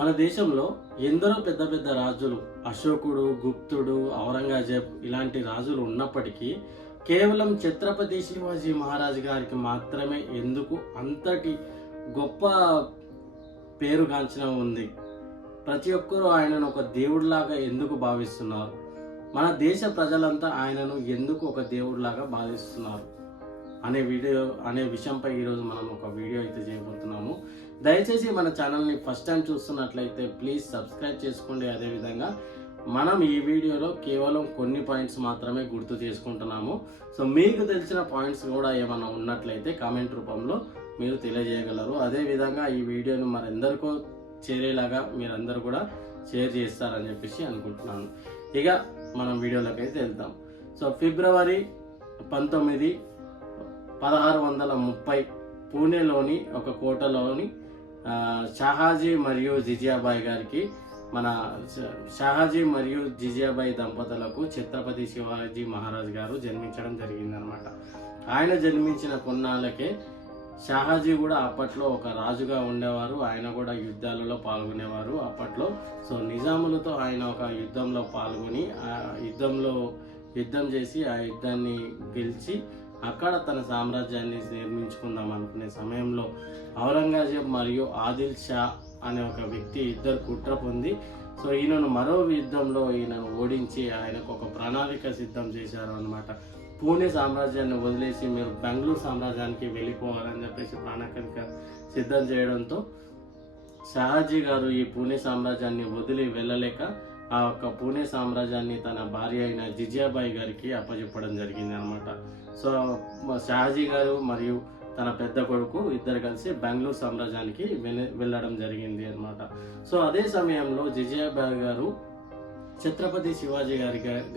మన దేశంలో ఎందరో పెద్ద పెద్ద రాజులు అశోకుడు, గుప్తుడు, ఔరంగజేబ్ ఇలాంటి రాజులు ఉన్నప్పటికీ కేవలం ఛత్రపతి శివాజీ మహారాజ్ గారికి మాత్రమే ఎందుకు అంతటి గొప్ప పేరుగాంచిన ఉంది? ప్రతి ఒక్కరూ ఆయనను ఒక దేవుడిలాగా ఎందుకు భావిస్తున్నారు? మన దేశ ప్రజలంతా ఆయనను ఎందుకు ఒక దేవుడిలాగా భావిస్తున్నారు అనే విషయంపై ఈరోజు మనం ఒక వీడియో అయితే చేయబోతున్నాము. దయచేసి మన ఛానల్ని ఫస్ట్ టైం చూస్తున్నట్లయితే ప్లీజ్ సబ్స్క్రైబ్ చేసుకోండి. అదేవిధంగా మనం ఈ వీడియోలో కేవలం కొన్ని పాయింట్స్ మాత్రమే గుర్తు చేసుకుంటున్నాము. సో మీకు తెలిసిన పాయింట్స్ కూడా ఏమైనా ఉన్నట్లయితే కామెంట్ రూపంలో మీరు తెలియజేయగలరు. అదేవిధంగా ఈ వీడియోను మరెందరికో చేరేలాగా మీరందరూ కూడా షేర్ చేస్తారని చెప్పేసి అనుకుంటున్నాను. ఇక మనం వీడియోలోకి అయితే వెళ్తాం. సో ఫిబ్రవరి 19, 1630 పూణేలోని ఒక కోటలోని షాహాజీ మరియు జిజియాబాయి గారికి, మన షాహాజీ మరియు జిజియాబాయి దంపతులకు ఛత్రపతి శివాజీ మహారాజ్ గారు జన్మించడం జరిగిందనమాట. ఆయన జన్మించిన కొన్నాళ్ళకే షాహాజీ కూడా అప్పట్లో ఒక రాజుగా ఉండేవారు. ఆయన కూడా యుద్ధాలలో పాల్గొనేవారు అప్పట్లో. సో నిజాములతో ఆయన ఒక యుద్ధంలో పాల్గొని యుద్ధం చేసి ఆ యుద్ధాన్ని గెలిచి అక్కడ తన సామ్రాజ్యాన్ని నిర్మించుకుందాం అనుకునే సమయంలో ఔరంగజేబ్ మరియు ఆదిల్ షా అనే ఒక వ్యక్తి ఇద్దరు కుట్ర పొంది సో ఈయనను మరో యుద్ధంలో ఈయనను ఓడించి ఆయనకు ఒక ప్రణాళిక సిద్ధం చేశారు అనమాట. పూణే సామ్రాజ్యాన్ని వదిలేసి మీరు బెంగళూరు సామ్రాజ్యానికి వెళ్ళిపోవాలని చెప్పేసి ప్రణాళిక సిద్ధం చేయడంతో షాహాజీ గారు ఈ పూణే సామ్రాజ్యాన్ని వదిలి వెళ్ళలేక ఆ యొక్క పూణే సామ్రాజ్యాన్ని తన భార్య అయిన జిజియాబాయి గారికి అప్పచెప్పడం జరిగింది అనమాట. సో షాహాజీ గారు మరియు తన పెద్ద కొడుకు ఇద్దరు కలిసి బెంగళూరు సామ్రాజ్యానికి వెళ్ళడం జరిగింది అనమాట. సో అదే సమయంలో జిజియాబాయి గారు ఛత్రపతి శివాజీ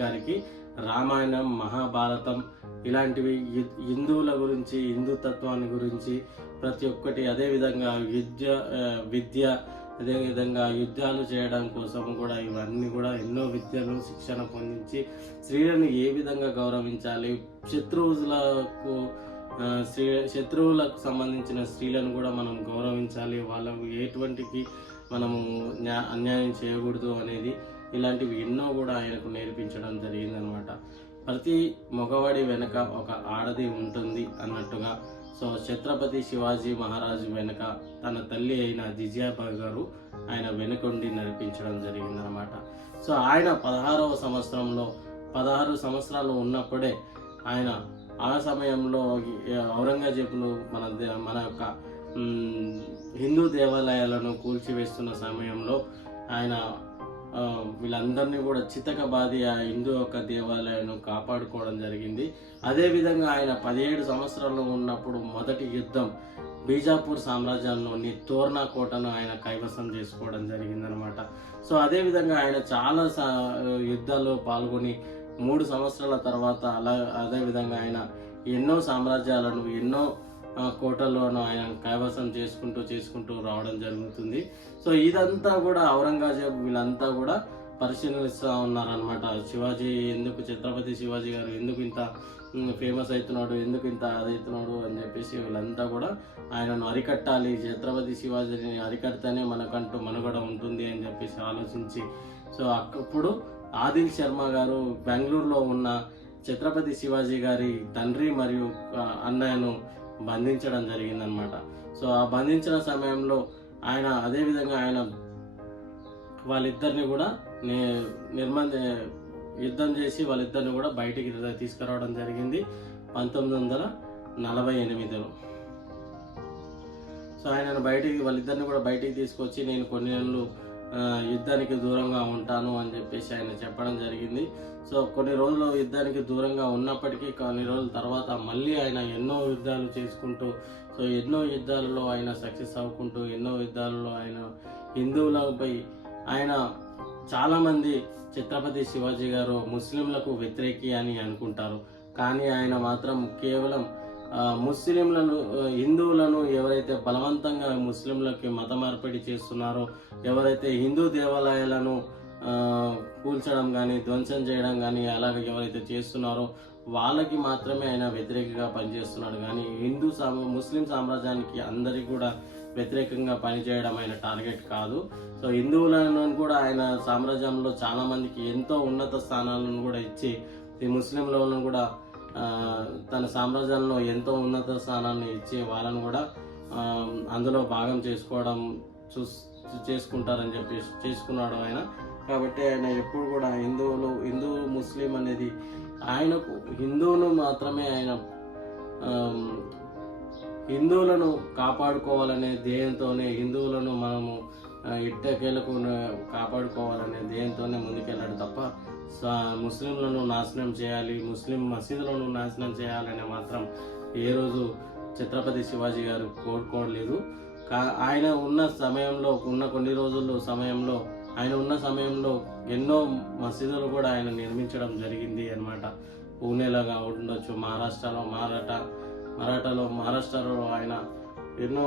గారికి రామాయణం, మహాభారతం ఇలాంటివి హిందువుల గురించి, హిందుతత్వాన్ని గురించి ప్రతి ఒక్కటి, అదేవిధంగా విద్య అదేవిధంగా యుద్ధాలు చేయడం కోసం కూడా ఇవన్నీ కూడా ఎన్నో విద్యలు శిక్షణ పొందించి స్త్రీలను ఏ విధంగా గౌరవించాలి, శత్రువులకు సంబంధించిన స్త్రీలను కూడా మనం గౌరవించాలి, వాళ్ళకు ఎటువంటికి మనము అన్యాయం చేయకూడదు అనేది ఇలాంటివి ఎన్నో కూడా ఆయనకు నేర్పించడం జరిగిందనమాట. ప్రతి మగవాడి వెనుక ఒక ఆడది ఉంటుంది అన్నట్టుగా సో ఛత్రపతి శివాజీ మహారాజు వెనుక తన తల్లి అయిన జిజియాబాయి గారు ఆయన వెనుకొండి నడిపించడం జరిగిందనమాట. సో ఆయన 16 సంవత్సరాలు ఉన్నప్పుడే ఆయన ఆ సమయంలో ఔరంగజేబును మన యొక్క హిందూ దేవాలయాలను కూల్చివేస్తున్న సమయంలో ఆయన వీళ్ళందరినీ కూడా చితకబాది ఆ హిందూ యొక్క దేవాలయాన్ని కాపాడుకోవడం జరిగింది. అదేవిధంగా ఆయన 17 సంవత్సరాలు ఉన్నప్పుడు మొదటి యుద్ధం బీజాపూర్ సామ్రాజ్యంలోని తోర్నా కోటను ఆయన కైవసం చేసుకోవడం జరిగిందనమాట. సో అదేవిధంగా ఆయన చాలా యుద్ధాల్లో పాల్గొని 3 సంవత్సరాల తర్వాత అదేవిధంగా ఆయన ఎన్నో సామ్రాజ్యాలను, ఎన్నో కోటలను ఆయన కైవసం చేసుకుంటూ రావడం జరుగుతుంది. సో ఇదంతా కూడా ఔరంగజేబ్ వీళ్ళంతా కూడా పరిశీలిస్తూ ఉన్నారనమాట. ఛత్రపతి శివాజీ గారు ఎందుకు ఇంత ఫేమస్ అవుతున్నాడు, ఎందుకు ఇంత అదవుతున్నాడు అని చెప్పేసి వీళ్ళంతా కూడా ఆయనను అరికట్టాలి, ఛత్రపతి శివాజీని అరికడితేనే మనకంటూ మనుగడ ఉంటుంది అని చెప్పేసి ఆలోచించి సో అప్పుడు ఆదిల్ శర్మ గారు బెంగళూరులో ఉన్న ఛత్రపతి శివాజీ గారి తండ్రి మరియు అన్నయ్యను బంధించడం జరిగిందనమాట. సో ఆ బంధించిన సమయంలో ఆయన అదేవిధంగా ఆయన వాళ్ళిద్దరిని కూడా యుద్ధం చేసి వాళ్ళిద్దరిని కూడా బయటికి తీసుకురావడం జరిగింది 1948లో. సో ఆయనను వాళ్ళిద్దరిని కూడా బయటికి తీసుకొచ్చి నేను కొన్ని నెలలు యుద్ధానికి దూరంగా ఉంటాను అని చెప్పేసి ఆయన చెప్పడం జరిగింది. సో కొన్ని రోజులు యుద్ధానికి దూరంగా ఉన్నప్పటికీ కొన్ని రోజుల తర్వాత మళ్ళీ ఆయన ఎన్నో యుద్ధాలు చేసుకుంటూ సో ఎన్నో యుద్ధాలలో ఆయన సక్సెస్ అవ్వుకుంటూ ఎన్నో యుద్ధాలలో ఆయన హిందువులపై ఆయన చాలామంది ఛత్రపతి శివాజీ గారు ముస్లింలకు వ్యతిరేకి అని అనుకుంటారు. కానీ ఆయన మాత్రం కేవలం హిందువులను ఎవరైతే బలవంతంగా ముస్లింలకి మత మార్పిడి చేస్తున్నారో, ఎవరైతే హిందూ దేవాలయాలను కూల్చడం కానీ ధ్వంసం చేయడం కానీ అలాగే ఎవరైతే చేస్తున్నారో వాళ్ళకి మాత్రమే ఆయన వ్యతిరేకంగా పనిచేస్తున్నాడు. కానీ ముస్లిం సామ్రాజ్యానికి అందరికీ కూడా వ్యతిరేకంగా పనిచేయడం ఆయన టార్గెట్ కాదు. సో హిందువులను కూడా ఆయన సామ్రాజ్యంలో చాలా మందికి ఎంతో ఉన్నత స్థానాలను కూడా ఇచ్చి, ఈ ముస్లింలను కూడా తన సామ్రాజ్యంలో ఎంతో ఉన్నత స్థానాన్ని ఇచ్చి వాళ్ళను కూడా అందులో భాగం చేసుకుంటారని చెప్పేసి చేసుకున్నాడు ఆయన. కాబట్టి ఆయన ఎప్పుడు కూడా హిందూ ముస్లిం అనేది ఆయనకు హిందువును మాత్రమే ఆయన హిందువులను కాపాడుకోవాలనే ధ్యేయంతోనే, హిందువులను మనము ఇట్టకేలకు కాపాడుకోవాలనే ధ్యేయంతోనే ముందుకెళ్ళాడు తప్ప ముస్లింలను నాశనం చేయాలి, ముస్లిం మసీదులను నాశనం చేయాలని మాత్రం ఏ రోజు ఛత్రపతి శివాజీ గారు కోరుకోలేదు. ఆయన ఉన్న సమయంలో, కొన్ని రోజుల్లో సమయంలో, ఆయన ఉన్న సమయంలో ఎన్నో మసీదులు కూడా ఆయన నిర్మించడం జరిగింది అన్నమాట. పూణేలాగా ఉండొచ్చు, మహారాష్ట్రలో ఆయన ఎన్నో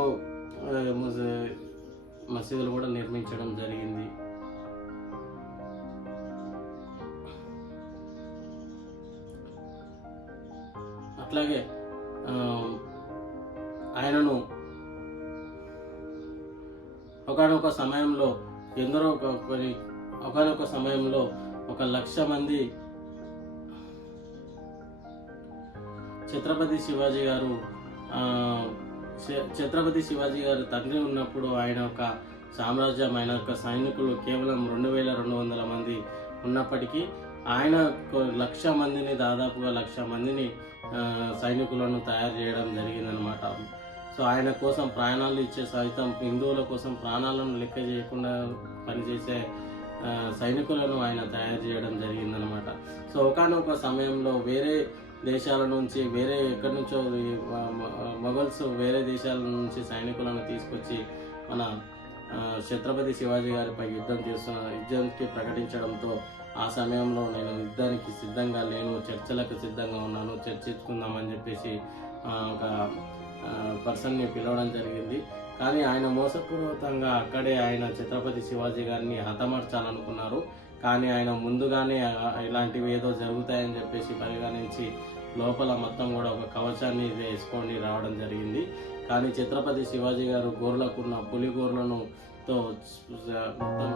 మసీదులు కూడా నిర్మించడం జరిగింది. అట్లాగే ఆయనను ఒకనొక సమయంలో 1,00,000 మంది ఛత్రపతి శివాజీ గారు తండ్రి ఉన్నప్పుడు ఆయన ఒక సామ్రాజ్యం, ఆయన యొక్క సైనికులు కేవలం 2,200 మంది ఉన్నప్పటికీ ఆయన 1,00,000 మందిని, దాదాపుగా 1,00,000 మందిని సైనికులను తయారు చేయడం జరిగిందనమాట. సో ఆయన కోసం ప్రాణాలు ఇచ్చే, సైతం హిందువుల కోసం ప్రాణాలను లెక్క చేయకుండా పనిచేసే సైనికులను ఆయన తయారు చేయడం జరిగిందనమాట. సో ఒకానొక సమయంలో వేరే దేశాల నుంచి, ఎక్కడి నుంచో మొఘల్స్ వేరే దేశాల నుంచి సైనికులను తీసుకొచ్చి మన ఛత్రపతి శివాజీ గారిపై యుద్ధానికి ప్రకటించడంతో ఆ సమయంలో నేను యుద్ధానికి సిద్ధంగా లేను, చర్చలకు సిద్ధంగా ఉన్నాను, చర్చించుకుందామని చెప్పేసి ఒక పర్సన్ని పిలవడం జరిగింది. కానీ ఆయన మోసపూర్వకంగా అక్కడే ఆయన ఛత్రపతి శివాజీ గారిని హతమార్చాలనుకున్నారు. కానీ ఆయన ముందుగానే ఇలాంటివి ఏదో జరుగుతాయని చెప్పేసి పరిగణించి లోపల మొత్తం కూడా ఒక కవచాన్ని వేసుకొని రావడం జరిగింది. కానీ ఛత్రపతి శివాజీ గారు గోర్లకున్న పులి గోర్లను తో మొత్తం